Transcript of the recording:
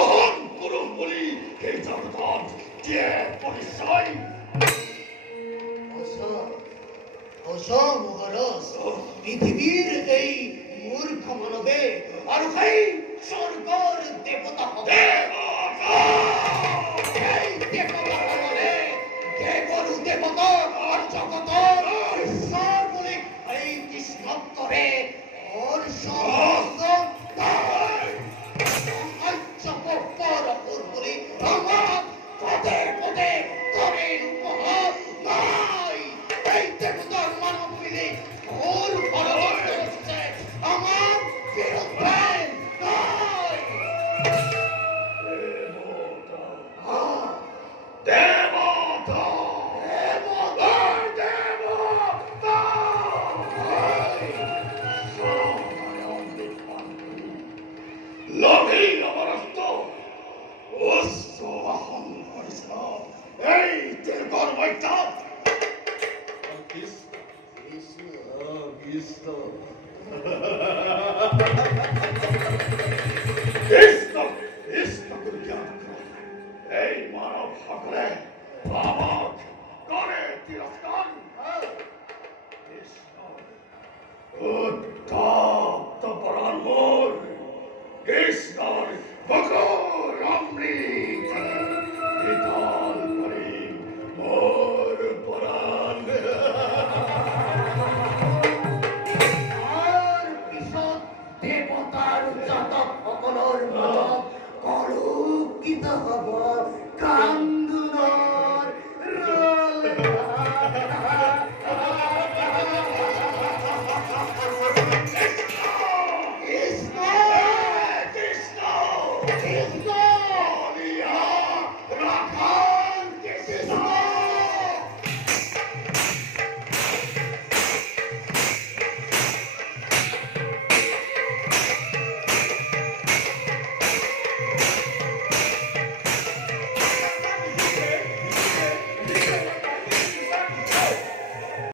গ্রহণ করুন বলি এই জগৎ যে পরিচয়। আশা মহারাজ, পৃথিবীর এই মূর্খ মানবে আর সেই স্বর্গর দেবতা হবে। এই দেবতা হলে দেবরু দেবতা আর জগত ঈশ্বর বলে এই কৃষ্ণত্তরে ওর সমস্ত বলে আমার পদে পদে করেন মহান নাই। এই দেবতার মানব মিলে ঘোর ষড়যন্ত্র হচ্ছে আমার বিরুদ্ধে নাই। দেবতা লভি অবরস্ত অস্ত্র বাহন করিস না। এই দুর্গর বৈঠক কৃষ্ণ কৃষ্ণ জ্ঞান এই মানব সকলে আমাক করে তিরস্কার। কৃষ্ণ উত্তপ্ত পরাণ মোর কৃষ্ণর বকর অমৃত শীতল করে মোর পরাণ। আর পিছত দেবতার যত সকলের মত কলঙ্কিত হব কাম